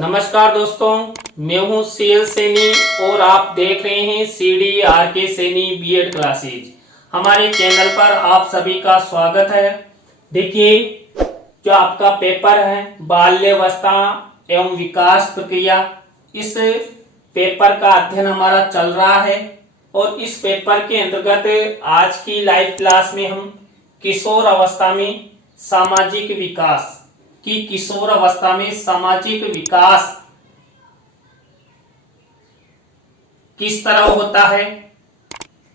नमस्कार दोस्तों, मैं हूं सीएल सैनी और आप देख रहे हैं CD RK Saini BEd classes. हमारे चैनल पर आप सभी का स्वागत है। देखिए, जो आपका पेपर है बाल्यावस्था एवं विकास प्रक्रिया, इस पेपर का अध्ययन हमारा चल रहा है और इस पेपर के अंतर्गत आज की लाइव क्लास में हम किशोर अवस्था में सामाजिक विकास कि किशोर अवस्था में सामाजिक विकास किस तरह होता है,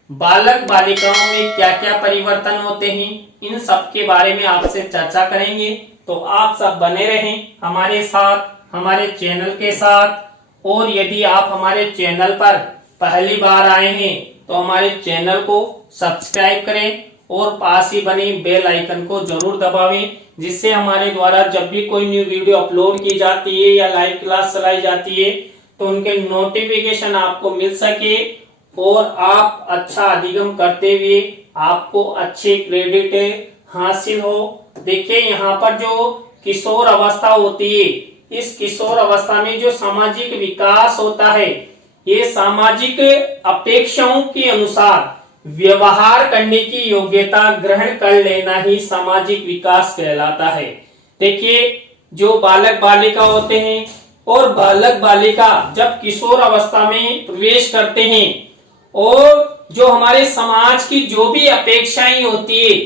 बालक बालिकाओं में क्या क्या परिवर्तन होते हैं, इन सब के बारे में आपसे चर्चा करेंगे। तो आप सब बने रहें हमारे साथ, हमारे चैनल के साथ। और यदि आप हमारे चैनल पर पहली बार आए हैं तो हमारे चैनल को सब्सक्राइब करें और पास ही बनी बेल आइकन को जरूर दबावें, जिससे हमारे द्वारा जब भी कोई न्यू वीडियो अपलोड की जाती है या लाइव क्लास चलाई जाती है तो उनके नोटिफिकेशन आपको मिल सके और आप अच्छा अधिगम करते हुए आपको अच्छे क्रेडिट हासिल हो। देखिए, यहाँ पर जो किशोर अवस्था होती है, इस किशोर अवस्था में जो सामाजिक विकास होता है, ये सामाजिक अपेक्षाओं के अनुसार व्यवहार करने की योग्यता ग्रहण कर लेना ही सामाजिक विकास कहलाता है। देखिए, जो बालक बालिका होते हैं और बालक बालिका जब किशोर अवस्था में प्रवेश करते हैं और जो हमारे समाज की जो भी अपेक्षाएं होती है,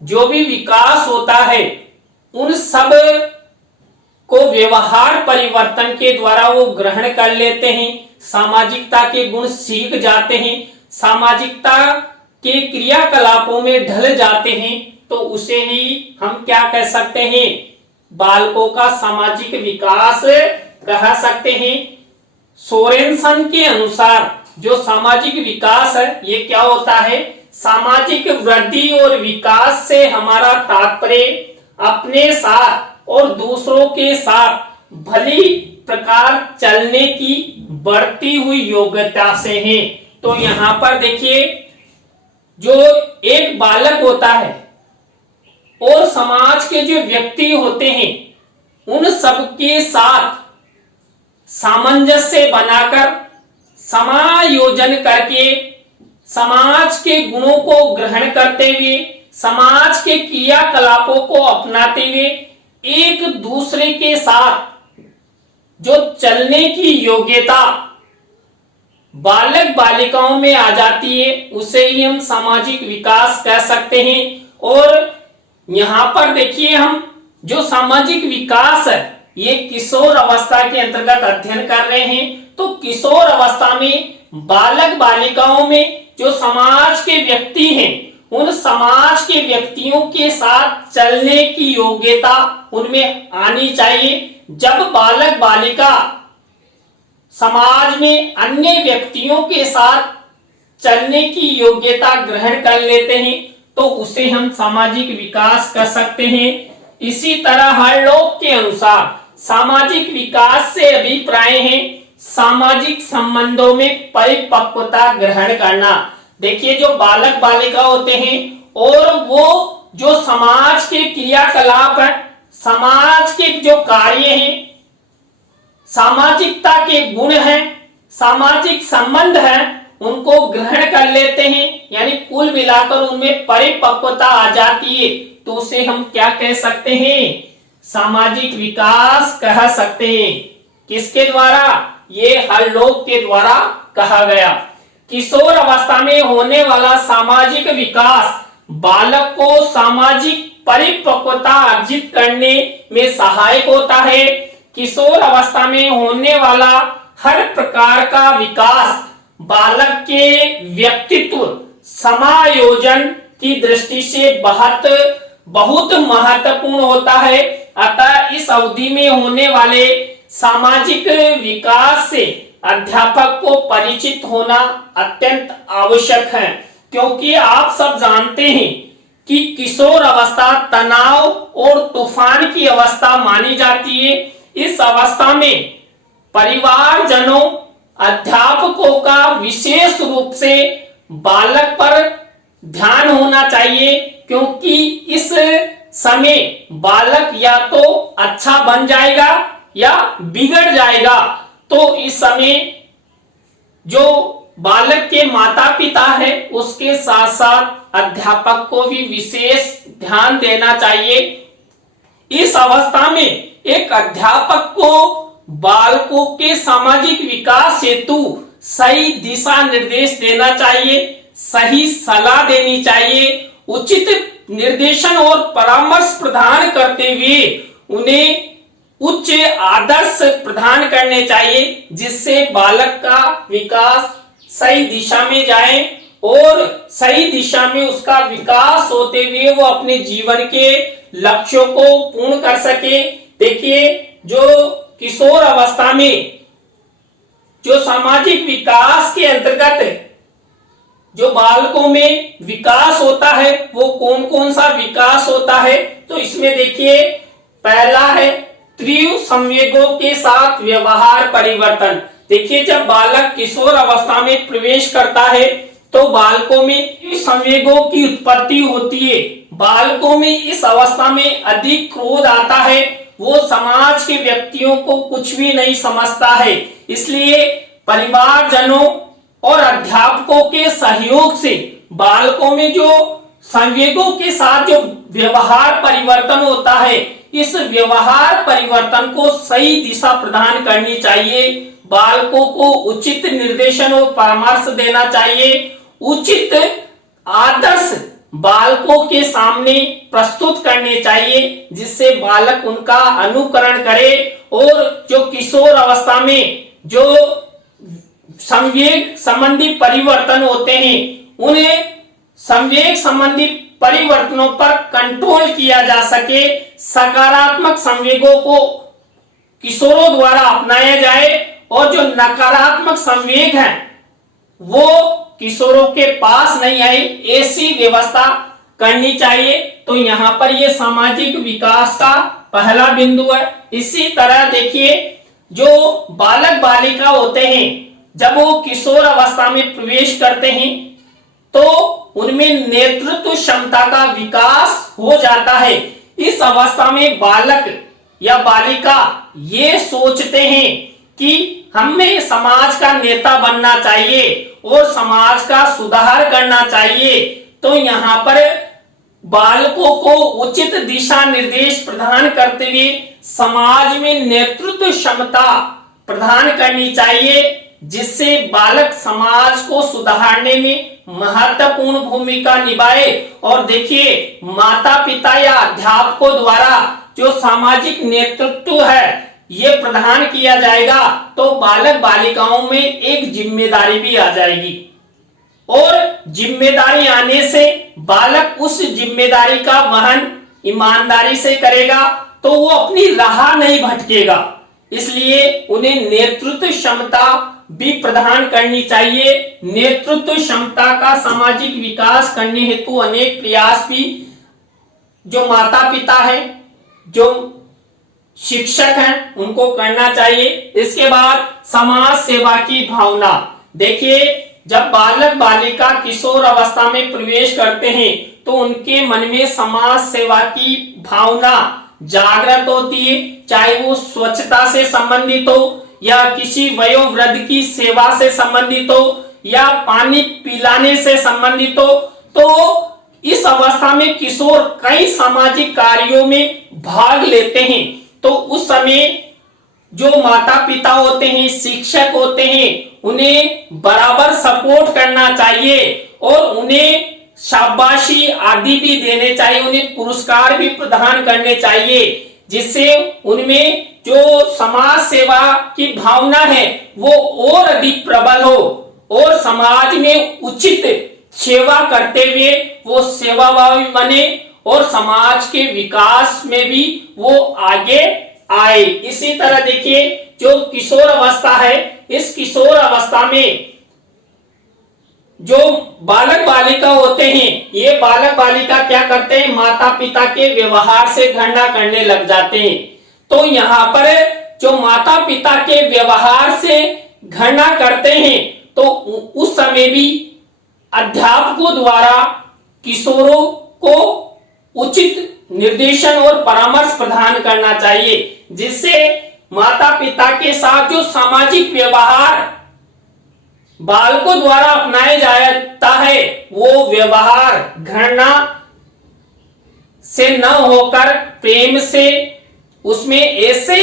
जो भी विकास होता है, उन सब को व्यवहार परिवर्तन के द्वारा वो ग्रहण कर लेते हैं, सामाजिकता के गुण सीख जाते हैं, सामाजिकता के क्रियाकलापों में ढल जाते हैं। तो उसे ही हम क्या कह सकते हैं, बालकों का सामाजिक विकास कह सकते हैं। सोरेनसन के अनुसार जो सामाजिक विकास है, ये क्या होता है, सामाजिक वृद्धि और विकास से हमारा तात्पर्य अपने साथ और दूसरों के साथ भली प्रकार चलने की बढ़ती हुई योग्यता से है। तो यहाँ पर देखिए, जो एक बालक होता है और समाज के जो व्यक्ति होते हैं, उन सबके साथ सामंजस्य बनाकर समायोजन करके समाज के गुणों को ग्रहण करते हुए, समाज के क्रियाकलापों को अपनाते हुए एक दूसरे के साथ जो चलने की योग्यता बालक बालिकाओं में आ जाती है, उसे ही हम सामाजिक विकास कह सकते हैं। और यहाँ पर देखिए, हम जो सामाजिक विकास है ये किशोर अवस्था के अंतर्गत अध्ययन कर रहे हैं। तो किशोर अवस्था में बालक बालिकाओं में जो समाज के व्यक्ति हैं, उन समाज के व्यक्तियों के साथ चलने की योग्यता उनमें आनी चाहिए। जब बालक बालिका समाज में अन्य व्यक्तियों के साथ चलने की योग्यता ग्रहण कर लेते हैं तो उसे हम सामाजिक विकास कर सकते हैं। इसी तरह हर लोग के अनुसार सामाजिक विकास से अभिप्राय है सामाजिक संबंधों में परिपक्वता ग्रहण करना। देखिए, जो बालक बालिका होते हैं और वो जो समाज के क्रियाकलाप है, समाज के जो कार्य हैं, सामाजिकता के गुण हैं, सामाजिक संबंध हैं, उनको ग्रहण कर लेते हैं, यानी कुल मिलाकर उनमें परिपक्वता आ जाती है। तो उसे हम क्या कह सकते हैं, सामाजिक विकास कह सकते हैं। किसके द्वारा, ये हर लोग के द्वारा कहा गया। किशोर अवस्था में होने वाला सामाजिक विकास बालक को सामाजिक परिपक्वता अर्जित करने में सहायक होता है। किशोर अवस्था में होने वाला हर प्रकार का विकास बालक के व्यक्तित्व समायोजन की दृष्टि से बहुत महत्वपूर्ण होता है। अतः इस अवधि में होने वाले सामाजिक विकास से अध्यापक को परिचित होना अत्यंत आवश्यक है, क्योंकि आप सब जानते हैं कि किशोर अवस्था तनाव और तूफान की अवस्था मानी जाती है। इस अवस्था में परिवारजनों, अध्यापकों का विशेष रूप से बालक पर ध्यान होना चाहिए, क्योंकि इस समय बालक या तो अच्छा बन जाएगा या बिगड़ जाएगा। तो इस समय जो बालक के माता पिता है उसके साथ साथ अध्यापक को भी विशेष ध्यान देना चाहिए। इस अवस्था में एक अध्यापक को बालकों के सामाजिक विकास हेतु सही दिशा निर्देश देना चाहिए, सही सलाह देनी चाहिए, उचित निर्देशन और परामर्श प्रदान करते हुए उन्हें उच्च आदर्श प्रदान करने चाहिए, जिससे बालक का विकास सही दिशा में जाए और सही दिशा में उसका विकास होते हुए वो अपने जीवन के लक्ष्यों को पूर्ण कर सके। देखिए, जो किशोर अवस्था में जो सामाजिक विकास के अंतर्गत जो बालकों में विकास होता है वो कौन कौन सा विकास होता है, तो इसमें देखिए पहला है तीव्र संवेगों के साथ व्यवहार परिवर्तन। देखिए, जब बालक किशोर अवस्था में प्रवेश करता है तो बालकों में संवेगों की उत्पत्ति होती है। बालकों में इस अवस्था में अधिक क्रोध आता है, वो समाज के व्यक्तियों को कुछ भी नहीं समझता है। इसलिए परिवारजनों और अध्यापकों के सहयोग से बालकों में जो संवेगों के साथ जो व्यवहार परिवर्तन होता है, इस व्यवहार परिवर्तन को सही दिशा प्रदान करनी चाहिए। बालकों को उचित निर्देशन और परामर्श देना चाहिए, उचित आदर्श बालकों के सामने प्रस्तुत करने चाहिए, जिससे बालक उनका अनुकरण करे और जो किशोर अवस्था में जो संवेग संबंधी परिवर्तन होते हैं उन्हें संवेग संबंधी परिवर्तनों पर कंट्रोल किया जा सके, सकारात्मक संवेगों को किशोरों द्वारा अपनाया जाए और जो नकारात्मक संवेग हैं वो किशोरों के पास नहीं आए, ऐसी व्यवस्था करनी चाहिए। तो यहाँ पर ये सामाजिक विकास का पहला बिंदु है। इसी तरह देखिए, जो बालक बालिका होते हैं जब वो किशोर अवस्था में प्रवेश करते हैं तो उनमें नेतृत्व क्षमता का विकास हो जाता है। इस अवस्था में बालक या बालिका ये सोचते हैं कि हमें समाज का नेता बनना चाहिए और समाज का सुधार करना चाहिए। तो यहाँ पर बालकों को उचित दिशा निर्देश प्रदान करते हुए समाज में नेतृत्व क्षमता प्रदान करनी चाहिए, जिससे बालक समाज को सुधारने में महत्वपूर्ण भूमिका निभाए। और देखिए, माता पिता या अध्यापकों द्वारा जो सामाजिक नेतृत्व है ये प्रदान किया जाएगा तो बालक बालिकाओं में एक जिम्मेदारी भी आ जाएगी, और जिम्मेदारी आने से बालक उस जिम्मेदारी का वहन ईमानदारी से करेगा तो वो अपनी राह नहीं भटकेगा। इसलिए उन्हें नेतृत्व क्षमता भी प्रदान करनी चाहिए। नेतृत्व क्षमता का सामाजिक विकास करने हेतु अनेक प्रयास भी जो माता पिता है, जो शिक्षक हैं, उनको करना चाहिए। इसके बाद समाज सेवा की भावना। देखिए, जब बालक बालिका किशोर अवस्था में प्रवेश करते हैं तो उनके मन में समाज सेवा की भावना जागृत होती है, चाहे वो स्वच्छता से संबंधित हो या किसी वयोवृद्ध की सेवा से संबंधित हो या पानी पिलाने से संबंधित हो। तो इस अवस्था में किशोर कई सामाजिक कार्यों में भाग लेते हैं। तो उस समय जो माता पिता होते हैं, शिक्षक होते हैं, उन्हें बराबर सपोर्ट करना चाहिए और उन्हें शाबाशी आदि भी देने चाहिए, उन्हें पुरस्कार भी प्रदान करने चाहिए, जिससे उनमें जो समाज सेवा की भावना है वो और अधिक प्रबल हो और समाज में उचित सेवा करते हुए वो सेवाभावी बने और समाज के विकास में भी वो आगे आए। इसी तरह देखिए, जो किशोर अवस्था है, इस किशोर अवस्था में जो बालक बालिका होते हैं, ये बालक बालिका क्या करते हैं, माता पिता के व्यवहार से घृणा करने लग जाते हैं। तो यहाँ पर जो माता पिता के व्यवहार से घृणा करते हैं तो उस समय भी अध्यापकों द्वारा किशोरों को उचित निर्देशन और परामर्श प्रदान करना चाहिए, जिससे माता पिता के साथ जो सामाजिक व्यवहार बालकों द्वारा अपनाया जाता है वो व्यवहार घृणा से न होकर प्रेम से उसमें ऐसे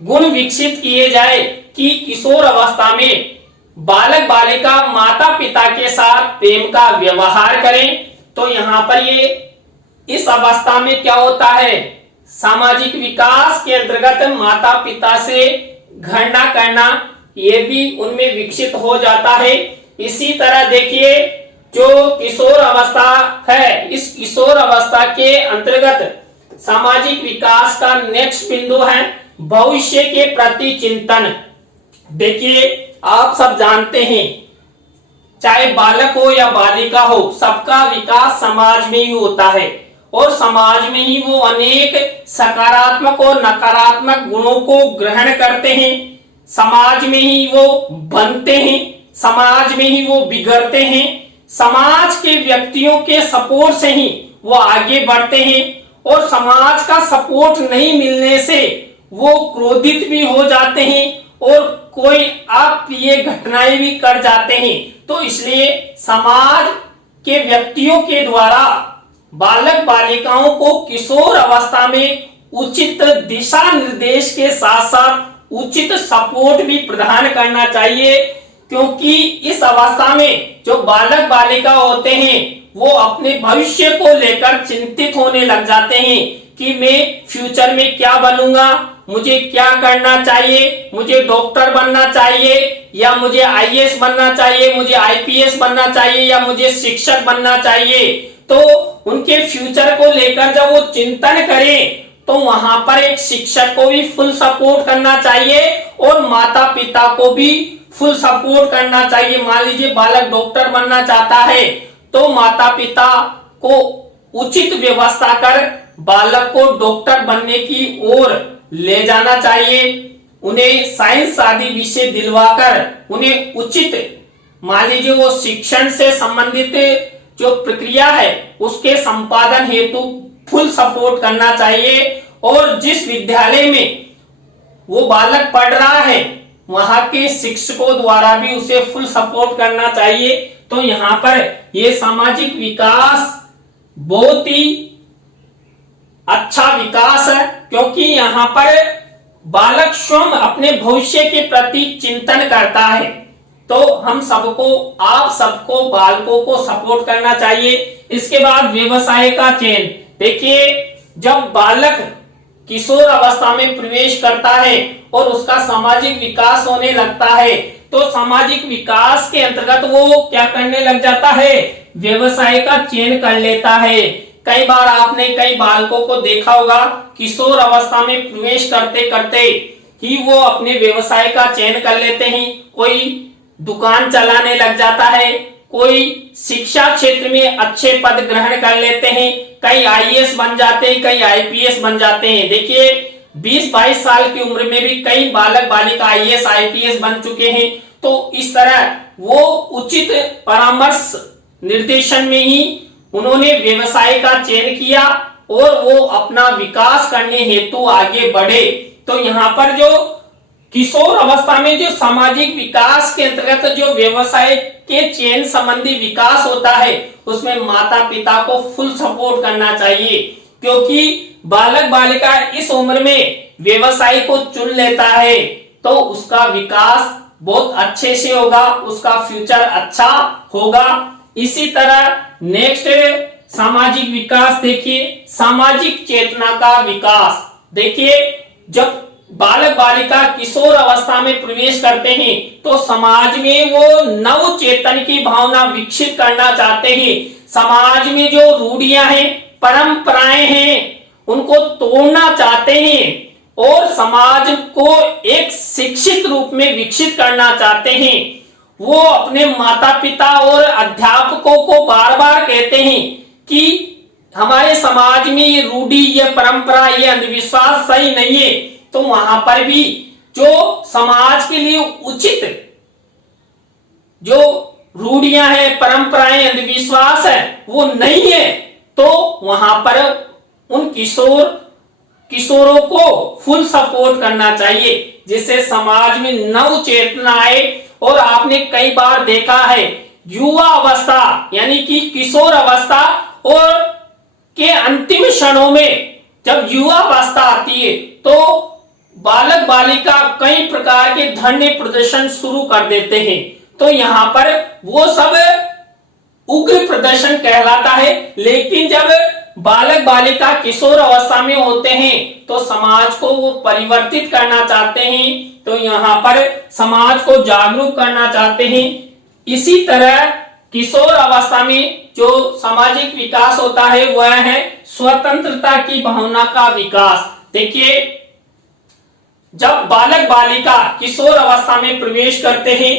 गुण विकसित किए जाए कि किशोर अवस्था में बालक बालिका माता पिता के साथ प्रेम का व्यवहार करें। तो यहाँ पर ये इस अवस्था में क्या होता है, सामाजिक विकास के अंतर्गत माता पिता से घृणा करना ये भी उनमें विकसित हो जाता है। इसी तरह देखिए जो किशोर अवस्था है, इस किशोर अवस्था के अंतर्गत सामाजिक विकास का नेक्स्ट बिंदु है भविष्य के प्रति चिंतन। देखिए आप सब जानते हैं चाहे बालक हो या बालिका हो, सबका विकास समाज में ही होता है और समाज में ही वो अनेक सकारात्मक और नकारात्मक गुणों को ग्रहण करते हैं, समाज में ही वो बनते हैं, समाज में ही वो बिगड़ते हैं, समाज के व्यक्तियों के सपोर्ट से ही वो आगे बढ़ते हैं और समाज का सपोर्ट नहीं मिलने से वो क्रोधित भी हो जाते हैं और कोई अप्रिय घटनाएं भी कर जाते हैं। तो इसलिए समाज के व्यक्तियों के द्वारा बालक बालिकाओं को किशोर अवस्था में उचित दिशा निर्देश के साथ साथ उचित सपोर्ट भी प्रदान करना चाहिए, क्योंकि इस अवस्था में जो बालक बालिका होते हैं वो अपने भविष्य को लेकर चिंतित होने लग जाते हैं कि मैं फ्यूचर में क्या बनूंगा, मुझे क्या करना चाहिए, मुझे डॉक्टर बनना चाहिए या मुझे आईएएस बनना चाहिए, मुझे आईपीएस बनना चाहिए या मुझे शिक्षक बनना चाहिए। तो उनके फ्यूचर को लेकर जब वो चिंतन करें तो वहां पर एक शिक्षक को भी फुल सपोर्ट करना चाहिए और माता पिता को भी फुल सपोर्ट करना चाहिए। मान लीजिए बालक डॉक्टर बनना चाहता है तो माता पिता को उचित व्यवस्था कर बालक को डॉक्टर बनने की ओर ले जाना चाहिए, उन्हें साइंस आदि विषय दिलवाकर उन्हें उचित मान लीजिए वो शिक्षण से संबंधित जो प्रक्रिया है उसके संपादन हेतु फुल सपोर्ट करना चाहिए और जिस विद्यालय में वो बालक पढ़ रहा है वहां के शिक्षकों द्वारा भी उसे फुल सपोर्ट करना चाहिए। तो यहाँ पर ये सामाजिक विकास बहुत ही अच्छा विकास है, क्योंकि यहाँ पर बालक स्वयं अपने भविष्य के प्रति चिंतन करता है। तो हम सबको आप सबको बालकों को सपोर्ट करना चाहिए। इसके बाद व्यवसाय का चयन। देखिए जब बालक किशोर अवस्था में प्रवेश करता है और उसका सामाजिक विकास होने लगता है तो सामाजिक विकास के अंतर्गत वो क्या करने लग जाता है, व्यवसाय का चयन कर लेता है। कई बार आपने कई बालकों को देखा होगा किशोर अवस्था में प्रवेश करते करते ही वो अपने व्यवसाय का चयन कर लेते हैं। कोई दुकान चलाने लग जाता है, कोई शिक्षा क्षेत्र में अच्छे पद ग्रहण कर लेते हैं, कई आईएएस बन जाते हैं, कई आईपीएस बन जाते हैं। देखिए 20-22 साल की उम्र में भी कई बालक बालिका आईएएस आईपीएस बन चुके हैं। तो इस तरह वो उचित परामर्श निर्देशन में ही उन्होंने व्यवसाय का चयन किया और वो अपना विकास करने हेतु आगे बढ़े। तो यहाँ पर जो किशोर अवस्था में जो सामाजिक विकास के अंतर्गत जो व्यवसाय के चयन संबंधी विकास होता है उसमें माता पिता को फुल सपोर्ट करना चाहिए, क्योंकि बालक बालिका इस उम्र में व्यवसाय को चुन लेता है तो उसका विकास बहुत अच्छे से होगा, उसका फ्यूचर अच्छा होगा। इसी तरह नेक्स्ट सामाजिक विकास देखिए, सामाजिक चेतना का विकास। देखिए जब बालक बालिका किशोर अवस्था में प्रवेश करते हैं तो समाज में वो नव चेतन की भावना विकसित करना चाहते हैं। समाज में जो रूढ़ियां हैं, परंपराएं हैं, उनको तोड़ना चाहते हैं और समाज को एक शिक्षित रूप में विकसित करना चाहते हैं। वो अपने माता पिता और अध्यापकों को बार बार कहते हैं कि हमारे समाज में ये रूढ़ी, ये परंपरा, ये अंधविश्वास सही नहीं है। तो वहां पर भी जो समाज के लिए उचित जो रूढ़ियां हैं, परंपराएं, अंधविश्वास है वो नहीं है, तो वहां पर उन किशोर किशोरों को फुल सपोर्ट करना चाहिए, जिससे समाज में नव चेतना आए। और आपने कई बार देखा है युवा अवस्था यानी कि किशोर अवस्था और के अंतिम क्षणों में जब युवा अवस्था आती है तो बालक बालिका कई प्रकार के धरने प्रदर्शन शुरू कर देते हैं। तो यहाँ पर वो सब उग्र प्रदर्शन कहलाता है। लेकिन जब बालक बालिका किशोर अवस्था में होते हैं तो समाज को वो परिवर्तित करना चाहते हैं, तो यहाँ पर समाज को जागरूक करना चाहते हैं। इसी तरह किशोर अवस्था में जो सामाजिक विकास होता है वह है स्वतंत्रता की भावना का विकास। देखिए, जब बालक बालिका किशोर अवस्था में प्रवेश करते हैं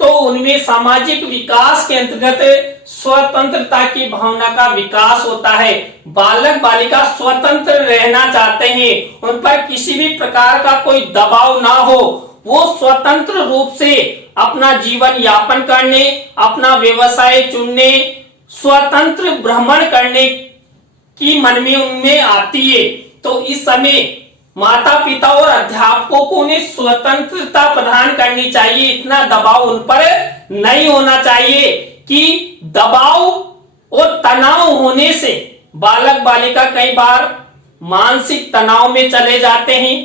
तो उनमें सामाजिक विकास के अंतर्गत स्वतंत्रता की भावना का विकास होता है। बालक बालिका स्वतंत्र रहना चाहते हैं, उन पर किसी भी प्रकार का कोई दबाव ना हो, वो स्वतंत्र रूप से अपना जीवन यापन करने, अपना व्यवसाय चुनने, स्वतंत्र भ्रमण करने की मन में उनमें आती है। तो इस समय माता पिता और अध्यापकों को उन्हें स्वतंत्रता प्रदान करनी चाहिए, इतना दबाव उन पर नहीं होना चाहिए कि दबाव और तनाव होने से बालक बालिका कई बार मानसिक तनाव में चले जाते हैं।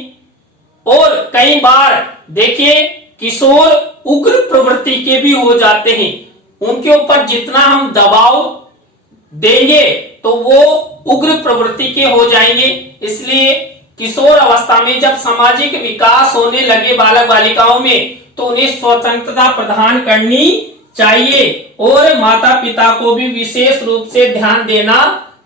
और कई बार देखिए किशोर उग्र प्रवृत्ति के भी हो जाते हैं। उनके ऊपर जितना हम दबाव देंगे तो वो उग्र प्रवृत्ति के हो जाएंगे। इसलिए किशोर अवस्था में जब सामाजिक विकास होने लगे बालक बालिकाओं में तो उन्हें स्वतंत्रता प्रदान करनी चाहिए और माता पिता को भी विशेष रूप से ध्यान देना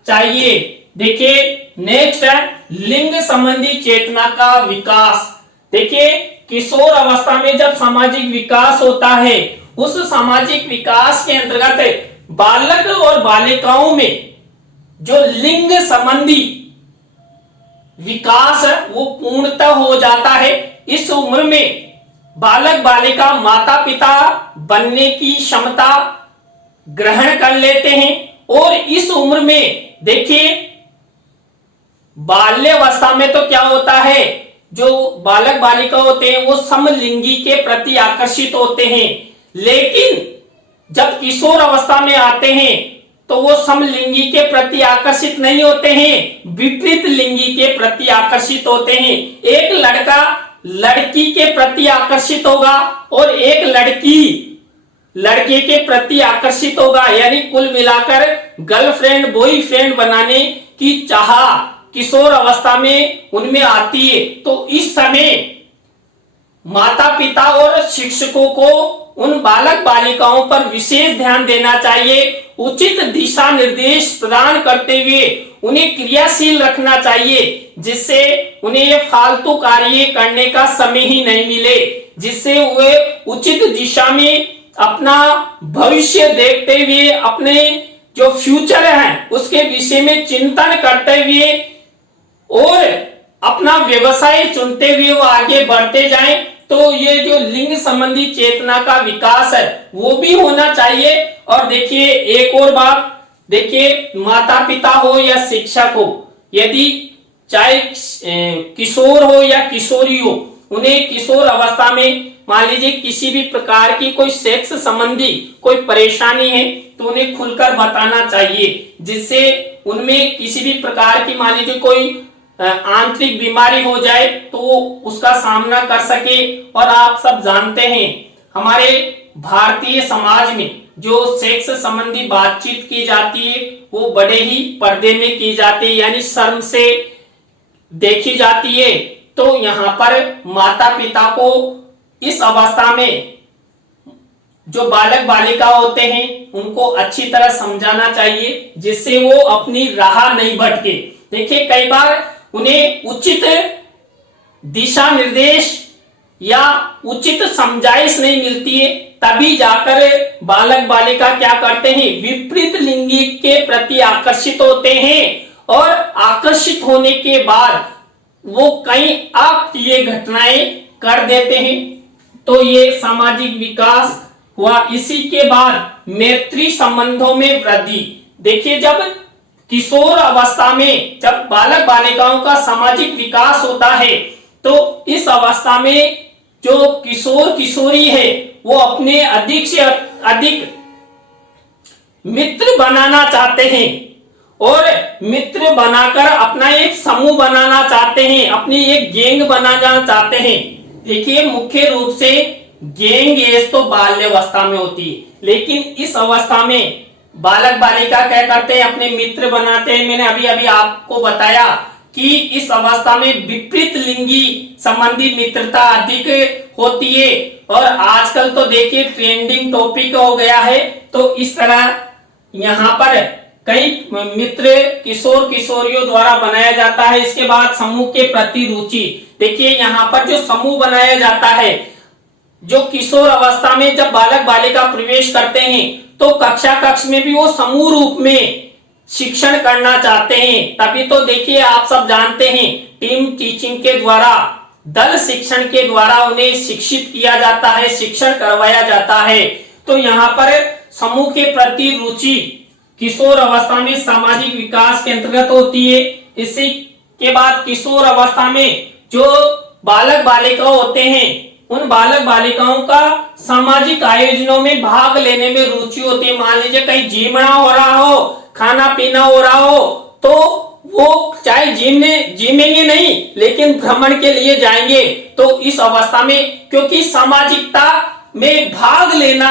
चाहिए। देखिए नेक्स्ट है लिंग संबंधी चेतना का विकास। देखिए किशोर अवस्था में जब सामाजिक विकास होता है उस सामाजिक विकास के अंतर्गत बालक और बालिकाओं में जो लिंग संबंधी विकास है वो पूर्णतः हो जाता है। इस उम्र में बालक बालिका माता पिता बनने की क्षमता ग्रहण कर लेते हैं। और इस उम्र में देखिए बाल्यावस्था में तो क्या होता है, जो बालक बालिका होते हैं वो समलिंगी के प्रति आकर्षित होते हैं। लेकिन जब किशोर अवस्था में आते हैं तो वो समलिंगी के प्रति आकर्षित नहीं होते हैं, विपरीत लिंगी के प्रति आकर्षित होते हैं। एक लड़का लड़की के प्रति आकर्षित होगा और एक लड़की लड़के के प्रति आकर्षित होगा, यानी कुल मिलाकर गर्लफ्रेंड बॉयफ्रेंड बनाने की चाह किशोर अवस्था में उनमें आती है। तो इस समय माता पिता और शिक्षकों को उन बालक बालिकाओं पर विशेष ध्यान देना चाहिए, उचित दिशा निर्देश प्रदान करते हुए उन्हें क्रियाशील रखना चाहिए, जिससे उन्हें ये फालतू कार्य करने का समय ही नहीं मिले, जिससे वे उचित दिशा में अपना भविष्य देखते हुए अपने जो फ्यूचर है उसके विषय में चिंतन करते हुए और अपना व्यवसाय चुनते हुए वो आगे बढ़ते जाएं। तो ये जो लिंग संबंधी चेतना का विकास है वो भी होना चाहिए। और देखिए एक और बात, देखिए माता पिता हो या शिक्षक हो, यदि चाहे किशोर हो या किशोरी हो, उन्हें किशोर अवस्था में मान लीजिए किसी भी प्रकार की कोई सेक्स संबंधी कोई परेशानी है तो उन्हें खुलकर बताना चाहिए, जिससे उनमें किसी भी प्रकार की मान लीजिए कोई आंतरिक बीमारी हो जाए तो उसका सामना कर सके। और आप सब जानते हैं हमारे भारतीय समाज में जो सेक्स संबंधी बातचीत की जाती है वो बड़े ही पर्दे में की जाती है, यानी शर्म से देखी जाती है। तो यहाँ पर माता पिता को इस अवस्था में जो बालक बालिका होते हैं उनको अच्छी तरह समझाना चाहिए, जिससे वो अपनी राह नहीं भटके। देखिए कई बार उन्हें उचित दिशा निर्देश या उचित समझाइश नहीं मिलती है, तभी जाकर बालक बालिका क्या करते हैं, विपरीत लिंगी के प्रति आकर्षित होते हैं और आकर्षित होने के बाद वो कई अप्रिय घटनाएं कर देते हैं। तो ये सामाजिक विकास हुआ। इसी के बाद मैत्री संबंधों में वृद्धि। देखिए जब किशोर अवस्था में जब बालक बालिकाओं का सामाजिक विकास होता है तो इस अवस्था में जो किशोर किशोरी है वो अपने अधिक से अधिक मित्र बनाना चाहते हैं और मित्र बनाकर अपना एक समूह बनाना चाहते हैं, अपनी एक गैंग बनाना चाहते हैं। देखिए मुख्य रूप से गैंग एज तो बाल्यावस्था में होती है, लेकिन इस अवस्था में बालक बालिका क्या करते हैं, अपने मित्र बनाते हैं। मैंने अभी अभी आपको बताया कि इस अवस्था में विपरीत लिंगी संबंधी मित्रता अधिक होती है और आजकल तो देखिए ट्रेंडिंग टॉपिक हो गया है। तो इस तरह यहाँ पर कई मित्र किशोर किशोरियों द्वारा बनाया जाता है। इसके बाद समूह के प्रति रुचि, देखिए यहाँ पर जो समूह बनाया जाता है, जो किशोर अवस्था में जब बालक बालिका प्रवेश करते हैं तो कक्षा कक्ष में भी वो समूह रूप में शिक्षण करना चाहते हैं। तभी तो देखिए आप सब जानते हैं टीम टीचिंग के द्वारा, दल शिक्षण के द्वारा उन्हें शिक्षित किया जाता है, शिक्षण करवाया जाता है। तो यहाँ पर समूह के प्रति रुचि किशोर अवस्था में सामाजिक विकास के अंतर्गत होती है। इसी के बाद किशोर अवस्था में जो बालक बालिका होते हैं उन बालक बालिकाओं का सामाजिक आयोजनों में भाग लेने में रुचि होती है। मान लीजिए कहीं जिमना हो रहा हो, खाना पीना हो रहा हो, तो वो चाहे जिमेंगे नहीं लेकिन भ्रमण के लिए जाएंगे। तो इस अवस्था में क्योंकि सामाजिकता में भाग लेना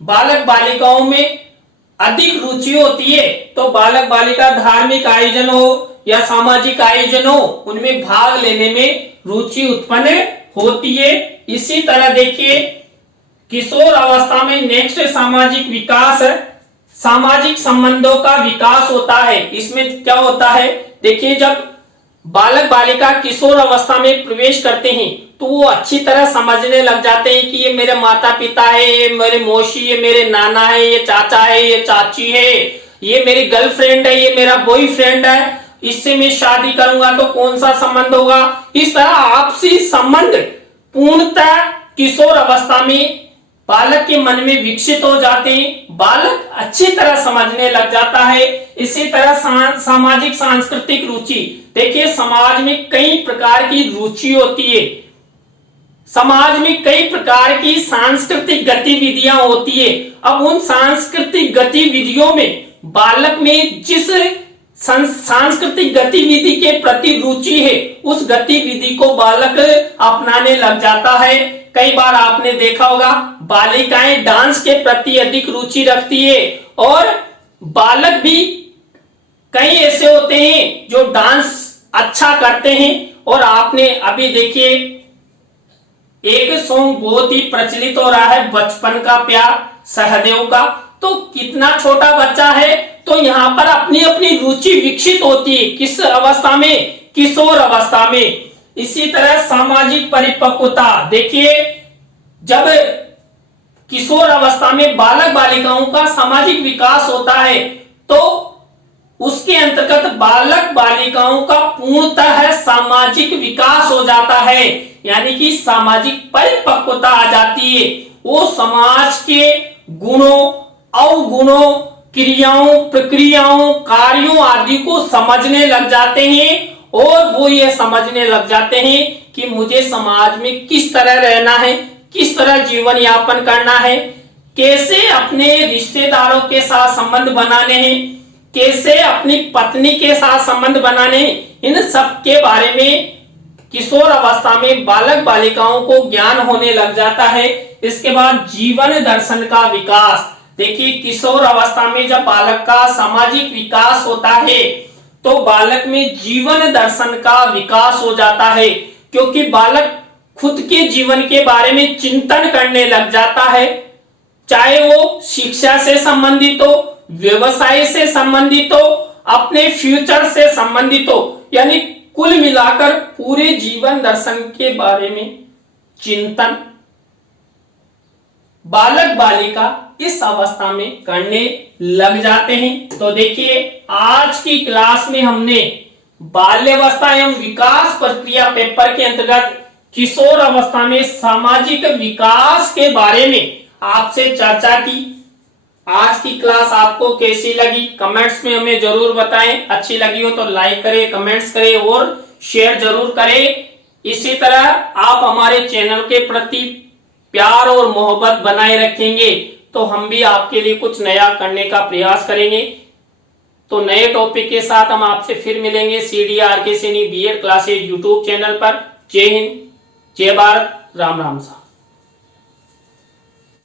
बालक बालिकाओं में अधिक रुचि होती है, तो बालक बालिका धार्मिक आयोजन हो या सामाजिक आयोजन हो उनमें भाग लेने में रुचि उत्पन्न होती है। इसी तरह देखिए किशोर अवस्था में नेक्स्ट सामाजिक विकास, सामाजिक संबंधों का विकास होता है। इसमें क्या होता है, देखिए जब बालक बालिका किशोर अवस्था में प्रवेश करते हैं तो वो अच्छी तरह समझने लग जाते हैं कि ये मेरे माता पिता है, ये मेरे मौसी, ये मेरे नाना है, ये चाचा है, ये चाची है, ये मेरी गर्लफ्रेंड है, ये मेरा बॉयफ्रेंड है, इससे मैं शादी करूंगा तो कौन सा संबंध होगा। इस तरह आपसी संबंध पूर्णतः किशोर अवस्था में बालक के मन में विकसित हो जाते हैं, बालक अच्छी तरह समझने लग जाता है। इसी तरह सामाजिक सांस्कृतिक रुचि, देखिए समाज में कई प्रकार की रुचि होती है, समाज में कई प्रकार की सांस्कृतिक गतिविधियां होती है। अब उन सांस्कृतिक गतिविधियों में बालक में जिस सांस्कृतिक गतिविधि के प्रति रुचि है उस गतिविधि को बालक अपनाने लग जाता है। कई बार आपने देखा होगा बालिकाएं डांस के प्रति अधिक रुचि रखती है और बालक भी कई ऐसे होते हैं जो डांस अच्छा करते हैं। और आपने अभी देखिए एक सॉन्ग बहुत ही प्रचलित हो रहा है, बचपन का प्यार सहदेव का। तो कितना छोटा बच्चा है तो यहाँ पर अपनी अपनी रुचि विकसित होती है, किस अवस्था में, किशोर अवस्था में। इसी तरह सामाजिक परिपक्वता, देखिए जब किशोर अवस्था में बालक बालिकाओं का सामाजिक विकास होता है तो उसके अंतर्गत बालक बालिकाओं का पूर्णतः सामाजिक विकास हो जाता है, यानी कि सामाजिक परिपक्वता आ जाती है। वो समाज के गुणों, अवगुणों, क्रियाओं, प्रक्रियाओं, कार्यों आदि को समझने लग जाते हैं और वो ये समझने लग जाते हैं कि मुझे समाज में किस तरह रहना है, किस तरह जीवन यापन करना है, कैसे अपने रिश्तेदारों के साथ संबंध बनाने हैं, कैसे अपनी पत्नी के साथ संबंध बनाने हैं। इन सब के बारे में किशोर अवस्था में बालक बालिकाओं को ज्ञान होने लग जाता है। इसके बाद जीवन दर्शन का विकास, देखिए किशोर अवस्था में जब बालक का सामाजिक विकास होता है तो बालक में जीवन दर्शन का विकास हो जाता है, क्योंकि बालक खुद के जीवन के बारे में चिंतन करने लग जाता है, चाहे वो शिक्षा से संबंधित हो, व्यवसाय से संबंधित हो, अपने फ्यूचर से संबंधित हो, यानी कुल मिलाकर पूरे जीवन दर्शन के बारे में चिंतन बालक बालिका इस अवस्था में करने लग जाते हैं। तो देखिए आज की क्लास में हमने बाल्यावस्था एवं विकास प्रक्रिया पेपर के अंतर्गत किशोर अवस्था में सामाजिक विकास के बारे में आपसे चर्चा की। आज की क्लास आपको कैसी लगी कमेंट्स में हमें जरूर बताएं। अच्छी लगी हो तो लाइक करें, कमेंट्स करें और शेयर जरूर करें। इसी तरह आप हमारे चैनल के प्रति प्यार और मोहब्बत बनाए रखेंगे तो हम भी आपके लिए कुछ नया करने का प्रयास करेंगे। तो नए टॉपिक के साथ हम आपसे फिर मिलेंगे CDRK Saini BEd classes YouTube channel पर। जय हिंद, जय भारत, राम राम साहब।